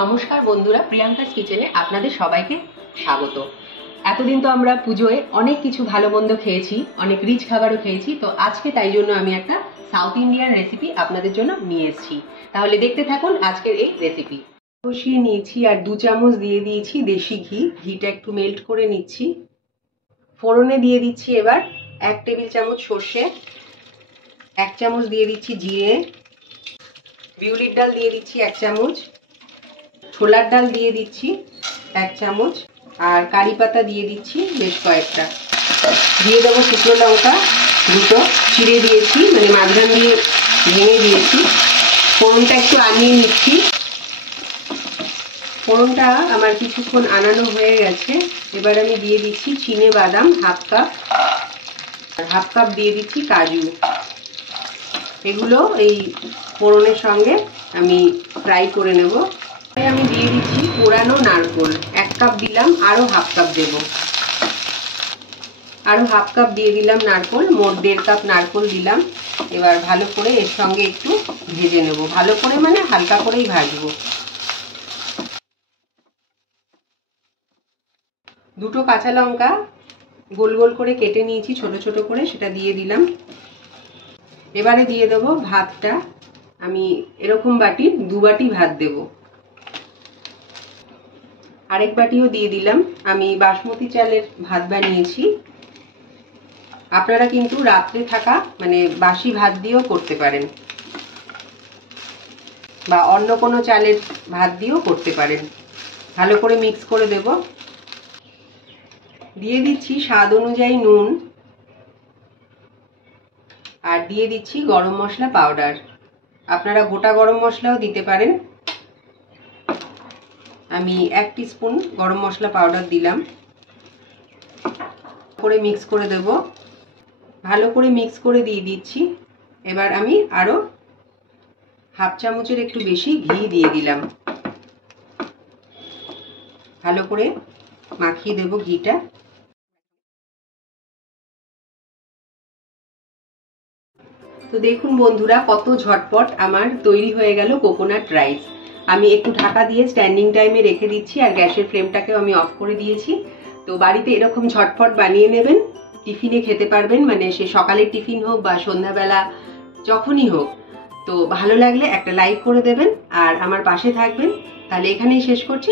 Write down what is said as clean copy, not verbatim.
নমস্কার বন্ধুরা, প্রিয়াঙ্কাস কিচেনে আপনাদের সবাইকে স্বাগত। এতদিন তো আমরা পুজোয় অনেক কিছু ভালো মন্দ খেয়েছি, অনেক রিচ খাবারও খেয়েছি। তো আজকে তাই জন্য আমি একটা সাউথ ইন্ডিয়ান রেসিপি আপনাদের জন্য নিয়ে এসেছি। তাহলে দেখতে থাকুন আজকের এই রেসিপি। বসিয়ে নিয়েছি আর 2 চামচ দিয়ে দিয়েছি দেশি ঘি। ঘিটা একটু মেল্ট করে নিচ্ছি। ফোড়নে দিয়ে দিচ্ছি এবার 1 টেবিল চামচ সর্ষে, 1 চামচ দিয়ে দিচ্ছি জিরে, বিউলির ডাল দিয়ে দিচ্ছি 1 চামচ, ছোলার ডাল দিয়ে দিচ্ছি 1 চামচ, আর কারি পাতা দিয়ে দিচ্ছি বেশ কয়েকটা। দিয়ে দেবো শুকনো লঙ্কা দুটো চিড়ে দিয়েছি, মানে মাঝখান দিয়ে ভেঙে দিয়েছি। ফোড়নটা একটু আনিয়ে নিচ্ছি। ফোড়নটা আমার কিছুক্ষণ আনানো হয়ে গেছে। এবার আমি দিয়ে দিচ্ছি চিনে বাদাম হাফ কাপ, আর হাফ কাপ দিয়ে দিচ্ছি কাজু। এগুলো এই ফোড়নের সঙ্গে আমি ফ্রাই করে নেব। আমি দিয়ে দিচ্ছি কোরানো নারকোল 1 কাপ দিলাম, আরো হাফ কাপ দেব। আরো হাফ কাপ দিয়ে দিলাম নারকোল, মোট 1.5 কাপ নারকোল দিলাম। এবার ভালো করে এর সঙ্গে একটু ভেজে নেব। ভালো করে মানে হালকা করেই ভাজবো। দুটো কাঁচা লঙ্কা গোল গোল করে কেটে নিয়েছি ছোট ছোট করে, সেটা দিয়ে দিলাম। এবারে দিয়ে দেবো ভাতটা। আমি এরকম বাটি 2 বাটি ভাত দেব। আরেক বাটিও দিয়ে দিলাম। আমি বাসমতি চালের ভাত বানিয়েছি। আপনারা কিন্তু রাত্রে থাকা মানে বাসি ভাত দিয়েও করতে পারেন, বা অন্য কোনো চালের ভাত দিয়েও করতে পারেন। ভালো করে মিক্স করে দেব। দিয়ে দিচ্ছি স্বাদ অনুযায়ী নুন, আর দিয়ে দিচ্ছি গরম মশলা পাউডার। আপনারা গোটা গরম মশলাও দিতে পারেন। আমি 1 টিস্পুন গরম মশলা পাউডার দিলাম। করে মিক্স করে দেব। ভালো করে মিক্স করে দিয়ে দিচ্ছি। এবার আমি আরো হাফ চামচের একটু বেশি ঘি দিয়ে দিলাম। ভালো করে মাখিয়ে দেব ঘিটা। তো দেখুন বন্ধুরা, কত ঝটপট আমার তৈরি হয়ে গেল কোকোনাট রাইস। আমি একটু ঢাকা দিয়ে স্ট্যান্ডিং টাইমে রেখে দিচ্ছি, আর গ্যাসের ফ্লেমটাকেও আমি অফ করে দিয়েছি। তো বাড়িতে এরকম ঝটপট বানিয়ে নেবেন, টিফিনে খেতে পারবেন, মানে সে সকালের টিফিন হোক বা সন্ধ্যাবেলা যখনই হোক। তো ভালো লাগলে একটা লাইক করে দেবেন আর আমার পাশে থাকবেন। তাহলে এখানেই শেষ করছি।